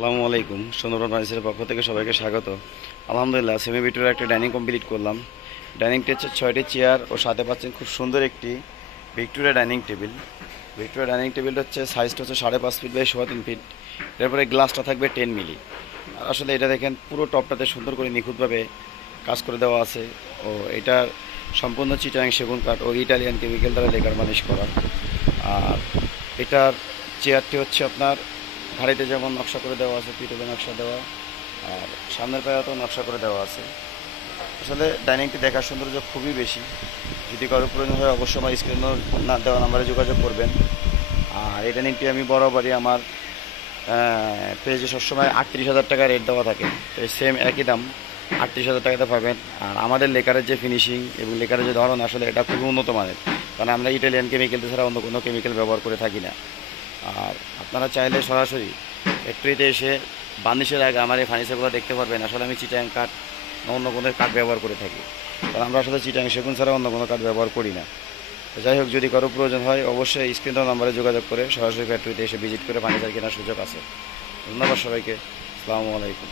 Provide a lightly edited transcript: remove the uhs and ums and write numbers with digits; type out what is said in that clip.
আসসালামু আলাইকুম। সুন্দরবন ফার্নিচারের পক্ষ থেকে সবাইকে স্বাগত। আলহামদুলিল্লাহ, সেমি ভিক্টোরিয়ার একটা ডাইনিং কমপ্লিট করলাম। ডাইনিংটি হচ্ছে 6টি চেয়ার ও সাথে পাচ্ছেন খুব সুন্দর একটি Victoria dining table. Victoria dining টেবিলটা হচ্ছে সাইজটা হচ্ছে 5.5 ফিট বাই 3.25 ফিট। এরপরে গ্লাসটা থাকবে 10 মিলি। আর আসলে এটা দেখেন পুরো টপটাতে সুন্দর করে নিখুঁতভাবে কাজ করে দেওয়া আছে। ও এটার সম্পূর্ণ চিটাং সেগুন কাঠ ও ইটালিয়ান কেমিক্যাল দ্বারা লেকার মালিশ করা। আর এটার চেয়ারটি হচ্ছে আপনার ঘাড়িতে যেমন নকশা করে দেওয়া আছে, পিঠে নকশা দেওয়া, আর সামনের পায়াতেও নকশা করে দেওয়া আছে। আসলে ডাইনিংটি দেখার সৌন্দর্য খুবই বেশি। যদি কারো প্রয়োজন হয় অবশ্যই আমার স্ক্রিনে না দেওয়া নাম্বারে যোগাযোগ করবেন। আর এই ডাইনিংটি আমি বরাবরই আমার পেজে সবসময় 38,000 টাকা রেট দেওয়া থাকে। তো সেম একই দাম 38,000 টাকাতে পাবেন। আর আমাদের লেকারের যে ফিনিশিং এবং লেকারের যে ধরন আসলে এটা খুবই উন্নত মানের, কারণ আমরা ইটালিয়ান কেমিক্যাল ছাড়া অন্য কোনো কেমিক্যাল ব্যবহার করে থাকি না। আর আপনারা চাইলে সরাসরি ফ্যাক্টরিতে এসে বার্নিশের আগে আমার এই ফার্নিচারগুলো দেখতে পারবেন। আসলে আমি চিটাং কাঠ অন্য কোনো কাঠ ব্যবহার করে থাকি, কারণ আমরা আসলে চিটাং সেগুন ছাড়া অন্য কোনো কাঠ ব্যবহার করি না। তো যাই হোক, যদি কারো প্রয়োজন হয় অবশ্যই স্ক্রিন নাম্বারে যোগাযোগ করে সরাসরি ফ্যাক্টরিতে এসে ভিজিট করে ফার্নিচার কেনার সুযোগ আছে। ধন্যবাদ সবাইকে। আসসালামু আলাইকুম।